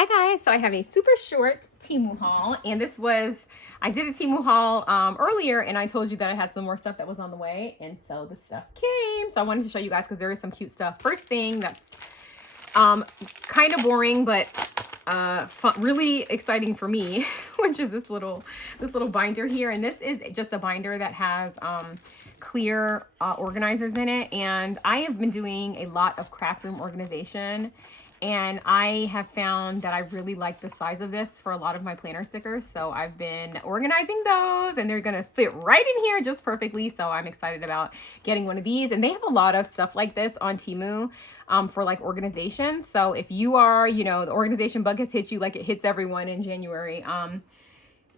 Hi guys, so I have a super short Temu haul, and this was, I did a Temu haul earlier, and I told you that I had some more stuff that was on the way, and so the stuff came. So I wanted to show you guys because there is some cute stuff. First thing that's kind of boring, but fun, really exciting for me, which is this little binder here, and this is just a binder that has clear organizers in it, and I have been doing a lot of craft room organization. And I have found that I really like the size of this for a lot of my planner stickers. So I've been organizing those and they're gonna fit right in here just perfectly. So I'm excited about getting one of these. And they have a lot of stuff like this on Temu for like organization. So if you are, you know, the organization bug has hit you like it hits everyone in January,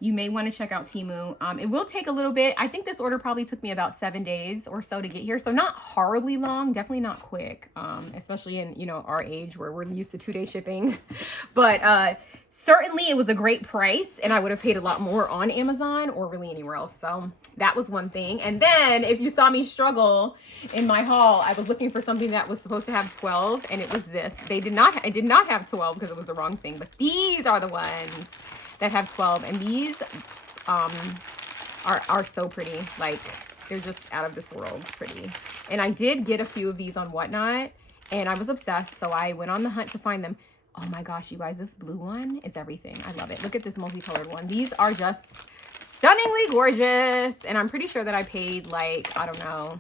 you may want to check out Temu. It will take a little bit. I think this order probably took me about 7 days or so to get here. So not horribly long, definitely not quick, especially in, you know, our age where we're used to 2-day shipping. But certainly it was a great price and I would have paid a lot more on Amazon or really anywhere else. So that was one thing. And then if you saw me struggle in my haul, I was looking for something that was supposed to have 12 and it was this. I did not have 12 because it was the wrong thing, but these are the ones that have 12, and these are so pretty. Like, they're just out of this world pretty. And I did get a few of these on Whatnot, and I was obsessed, so I went on the hunt to find them. Oh my gosh, you guys, this blue one is everything. I love it. Look at this multicolored one. These are just stunningly gorgeous, and I'm pretty sure that I paid, like, I don't know.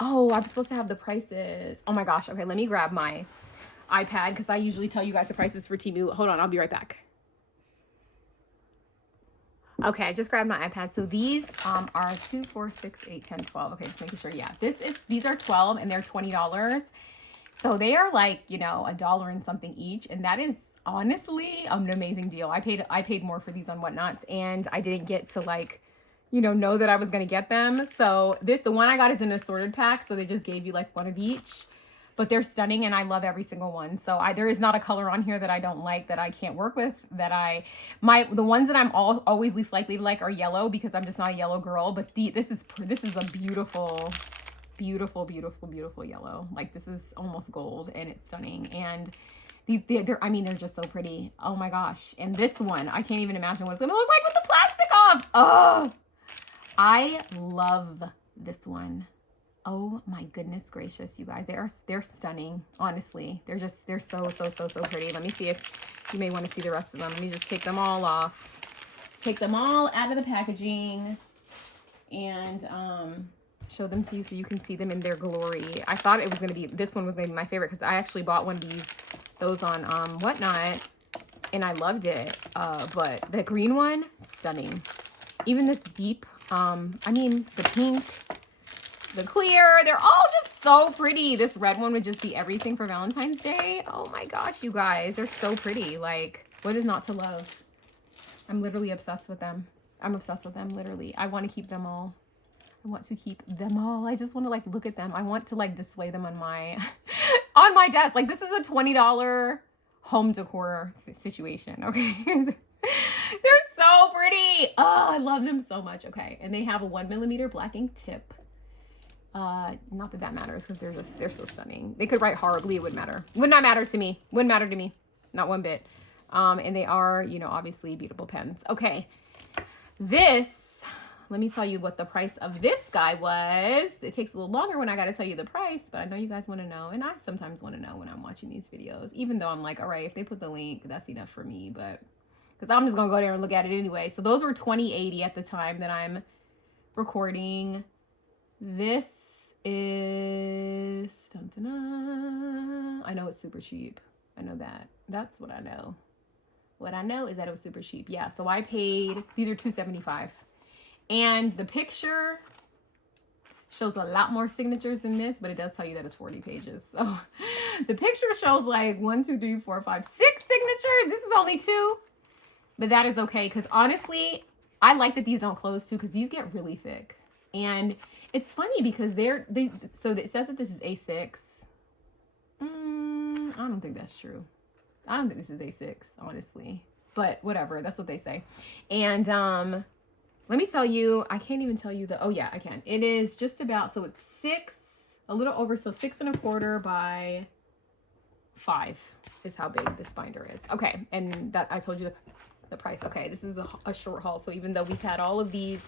Oh, I'm supposed to have the prices. Oh my gosh. Okay, let me grab my iPad because I usually tell you guys the prices for Temu. Hold on, I'll be right back. Okay, I just grabbed my iPad. So these are 2, 4, 6, 8, 10, 12. Okay, just making sure. Yeah, these are 12 and they're $20. So they are like, you know, $1 and something each, and that is honestly an amazing deal. I paid more for these on Whatnot, and I didn't get to, like, you know that I was gonna get them. So the one I got is an assorted pack, so they just gave you like one of each. But they're stunning and I love every single one. So there is not a color on here that I don't like, that I can't work with, that the ones that I'm always least likely to like are yellow because I'm just not a yellow girl. But this is a beautiful, beautiful, beautiful, beautiful yellow. Like, this is almost gold and it's stunning. And they're just so pretty. Oh my gosh. And this one, I can't even imagine what it's gonna look like with the plastic off. Oh, I love this one. Oh my goodness gracious, you guys, they're stunning. Honestly, they're so pretty. Let me see if you may want to see the rest of them. Let me just take them all off, take them all out of the packaging, and show them to you so you can see them in their glory. I thought it was gonna be, this one was gonna be my favorite because I actually bought one of those on Whatnot, and I loved it. But the green one, stunning. Even this deep, I mean the pink, the clear, they're all just so pretty. This red one would just be everything for Valentine's Day. Oh my gosh, you guys, they're so pretty. Like, what is not to love? I'm literally obsessed with them. I'm obsessed with them, literally. I want to keep them all. I want to keep them all. I just want to, like, look at them. I want to, like, display them on my on my desk. Like, this is a $20 home decor situation, okay? They're so pretty. Oh, I love them so much. Okay, and they have a 1mm blacking tip. Not that matters because they're so stunning. They could write horribly, it would matter. Would not matter to me. Wouldn't matter to me. Not one bit. And they are, you know, obviously beatable pens. Okay. Let me tell you what the price of this guy was. It takes a little longer when I got to tell you the price, but I know you guys want to know. And I sometimes want to know when I'm watching these videos, even though I'm like, all right, if they put the link, that's enough for me. But because I'm just going to go there and look at it anyway. So those were $20.80 at the time that I'm recording. This is, dun, dun, dun. I know it's super cheap. I know that. That's what I know. What I know is that it was super cheap. Yeah, so I paid, these are $2.75. And the picture shows a lot more signatures than this, but it does tell you that it's 40 pages. So the picture shows like 1, 2, 3, 4, 5, 6 signatures. This is only 2, but that is okay. Because honestly, I like that these don't close too, because these get really thick. And it's funny because so it says that this is A6. I don't think that's true. I don't think this is A6, honestly. But whatever, that's what they say. And let me tell you, I can't even tell you oh yeah, I can. It is just about, so it's 6, a little over, so 6 1/4 by 5 is how big this binder is. Okay, and that I told you the price. Okay, this is a short haul. So even though we've had all of these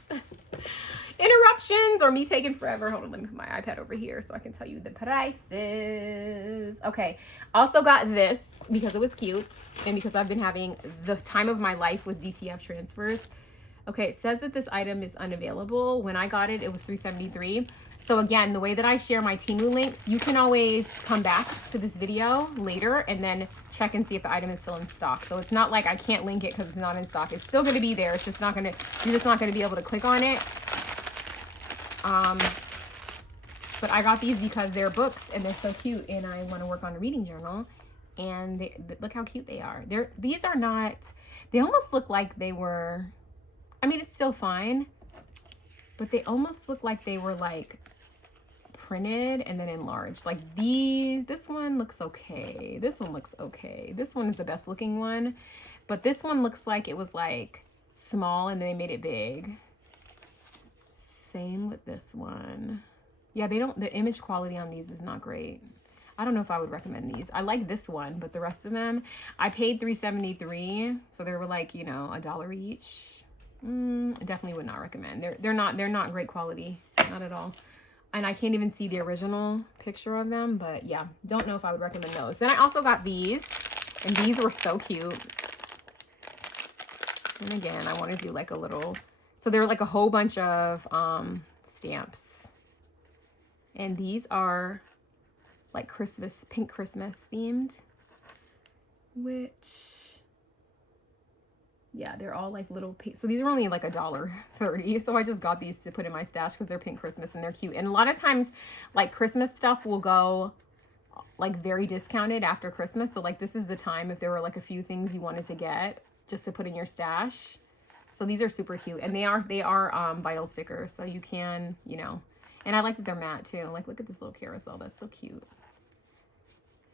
interruptions or me taking forever, hold on, let me put my iPad over here so I can tell you the prices. Okay, also got this because it was cute and because I've been having the time of my life with DTF transfers. Okay, it says that this item is unavailable. When I got it, it was $3.73. So again, the way that I share my Temu links, you can always come back to this video later and then check and see if the item is still in stock. So it's not like I can't link it because it's not in stock. It's still going to be there. It's just not going to, you're just not going to be able to click on it. But I got these because they're books and they're so cute and I want to work on a reading journal. And look how cute they are. These are not, they almost look like they were, I mean, it's still fine, but they almost look like they were like printed and then enlarged. Like this one looks okay. This one looks okay. This one is the best looking one, but this one looks like it was like small and then they made it big. Same with this one. Yeah, the image quality on these is not great. I don't know if I would recommend these. I like this one, but the rest of them, I paid $3.73, so they were like, you know, $1 each. Definitely would not recommend. They're not great quality, not at all. And I can't even see the original picture of them, but yeah, don't know if I would recommend those. Then I also got these, and these were so cute. And again, I want to do like a little, so they're like a whole bunch of stamps. And these are like Christmas, pink Christmas themed, which, yeah, they're all like little pink. So these are only like $1.30. So I just got these to put in my stash because they're pink Christmas and they're cute. And a lot of times like Christmas stuff will go like very discounted after Christmas. So like this is the time if there were like a few things you wanted to get just to put in your stash. So these are super cute and they are vinyl stickers. So you can, you know, and I like that they're matte too. Like look at this little carousel. That's so cute.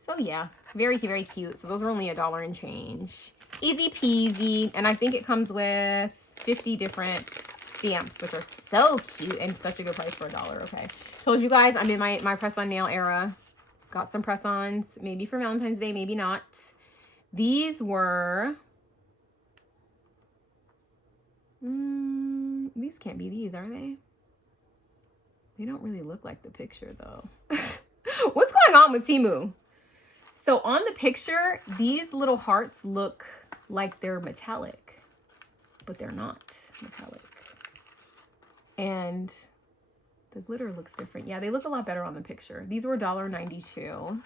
So yeah, very, very cute. So those are only $1 and change. Easy peasy. And I think it comes with 50 different stamps, which are so cute and such a good price for $1. Okay. Told you guys I'm in my press-on nail era. Got some press-ons, maybe for Valentine's Day, maybe not. These were, these can't be these, are they? They don't really look like the picture though. What's going on with Temu? So on the picture, these little hearts look like they're metallic, but they're not metallic. And the glitter looks different. Yeah, they look a lot better on the picture. These were $1.92.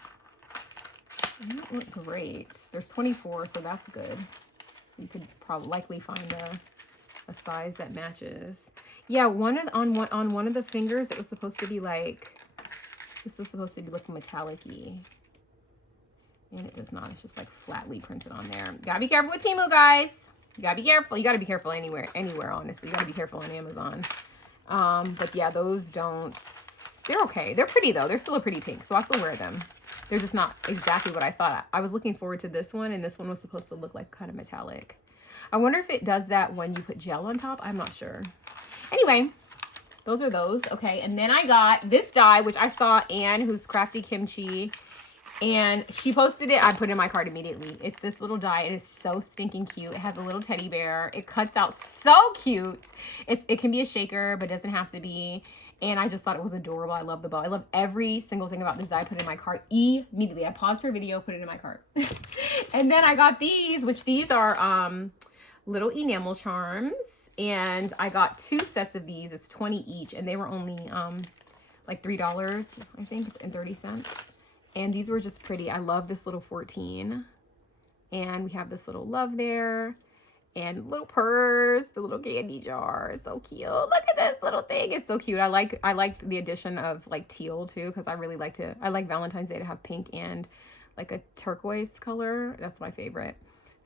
They don't look great. There's 24, so that's good. So you could probably likely find a size that matches. Yeah, on one of the fingers, it was supposed to be like, this was supposed to be looking metallic-y. And it does not. It's just like flatly printed on there. You gotta be careful with Temu, guys. You gotta be careful. You gotta be careful anywhere, honestly. You gotta be careful on Amazon. But yeah, those don't, they're okay. They're pretty though. They're still a pretty pink, so I'll still wear them. They're just not exactly what I thought. I was looking forward to this one, and this one was supposed to look like kind of metallic. I wonder if it does that when you put gel on top. I'm not sure. Anyway, those are those. Okay, and then I got this die, which I saw Anne, who's Crafty Kimchi, and she posted it. I put it in my cart immediately. It's this little die. It is so stinking cute. It has a little teddy bear. It cuts out so cute. It can be a shaker, but doesn't have to be. And I just thought it was adorable. I love the bow. I love every single thing about this die. I put it in my cart immediately. I paused her video, put it in my cart. And then I got these, which these are little enamel charms. And I got 2 sets of these. It's 20 each. And they were only like $3, I think, and 30 cents. And these were just pretty. I love this little 14. And we have this little love there. And little purse, the little candy jar. So cute. Look at this little thing. It's so cute. I liked the addition of like teal too, because I like Valentine's Day to have pink and like a turquoise color. That's my favorite.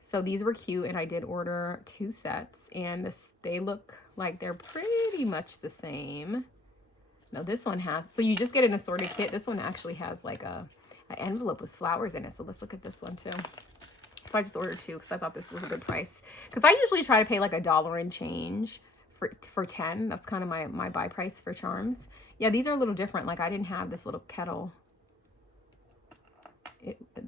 So these were cute, and I did order 2 sets, and they look like they're pretty much the same. No, this one has, so you just get an assorted kit. This one actually has like an envelope with flowers in it. So let's look at this one too. So I just ordered 2 because I thought this was a good price. Because I usually try to pay like $1 and change for 10. That's kind of my buy price for charms. Yeah, these are a little different. Like I didn't have this little kettle.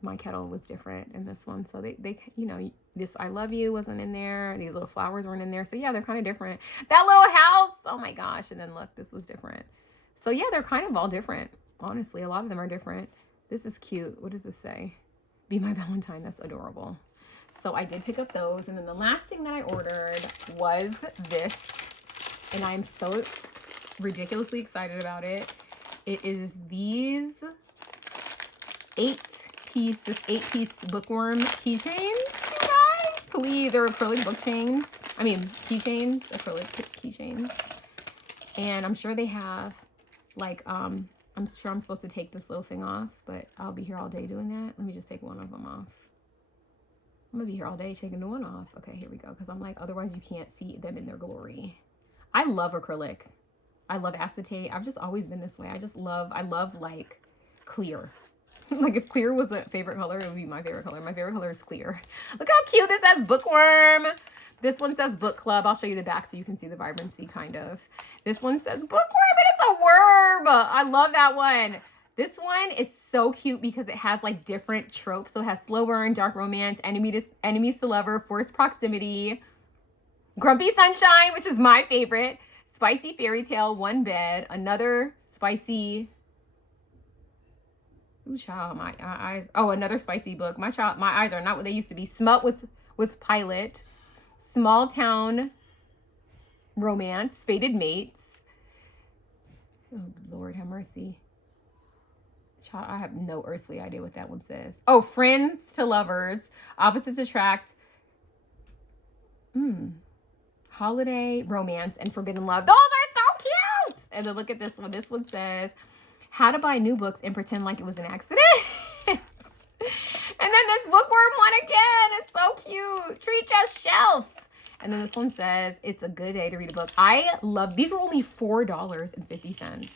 my kettle was different in this one. So they you know, this I love you wasn't in there. These little flowers weren't in there. So yeah, they're kind of different. That little house, oh my gosh. And then look, this was different. So yeah, they're kind of all different. Honestly, a lot of them are different. This is cute. What does this say? Be my Valentine. That's adorable. So I did pick up those. And then the last thing that I ordered was this. And I'm so ridiculously excited about it. It is these 8-piece bookworm keychains, you guys. Please, they're acrylic book chains. I mean, keychains, acrylic keychains. And I'm sure they have, like, I'm sure I'm supposed to take this little thing off, but I'll be here all day doing that. Let me just take one of them off. I'm gonna be here all day taking the one off. Okay, here we go. Because I'm like, otherwise you can't see them in their glory. I love acrylic. I love acetate. I've just always been this way. I love like clear. Like if clear was a favorite color, it would be my favorite color. My favorite color is clear. Look how cute this says bookworm. This one says book club. I'll show you the back so you can see the vibrancy kind of. This one says bookworm and it's a worm. I love that one. This one is so cute because it has like different tropes. So it has slow burn, dark romance, enemies to lover, forced proximity, grumpy sunshine, which is my favorite, spicy fairy tale, one bed, another spicy, ooh child, my eyes, oh, another spicy book. My eyes are not what they used to be. Smut with pilot, small town romance, fated mates. Oh Lord have mercy. Child, I have no earthly idea what that one says. Oh, friends to lovers, opposites attract, holiday, romance, and forbidden love. Those are so cute. And then look at this one. This one says, how to buy new books and pretend like it was an accident. And then this bookworm one again is so cute. Treat your shelf. And then this one says, it's a good day to read a book. I love, these are only $4.50.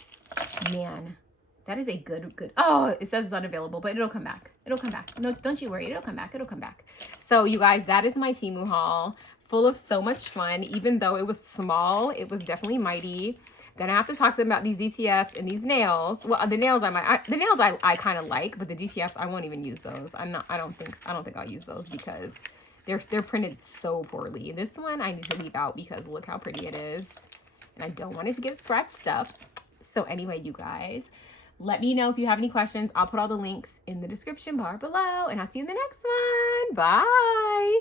Man, that is a good, oh, it says it's unavailable, but it'll come back. It'll come back. No, don't you worry. It'll come back. It'll come back. So you guys, that is my Temu haul. Full of so much fun. Even though it was small, it was definitely mighty. Gonna have to talk to them about these DTFs and these nails. Well, the nails I kind of like, but the DTFs I won't even use those. I don't think I'll use those because they're printed so poorly. This one I need to leave out because look how pretty it is, and I don't want it to get scratched up. So anyway, you guys, let me know if you have any questions. I'll put all the links in the description bar below, and I'll see you in the next one. Bye.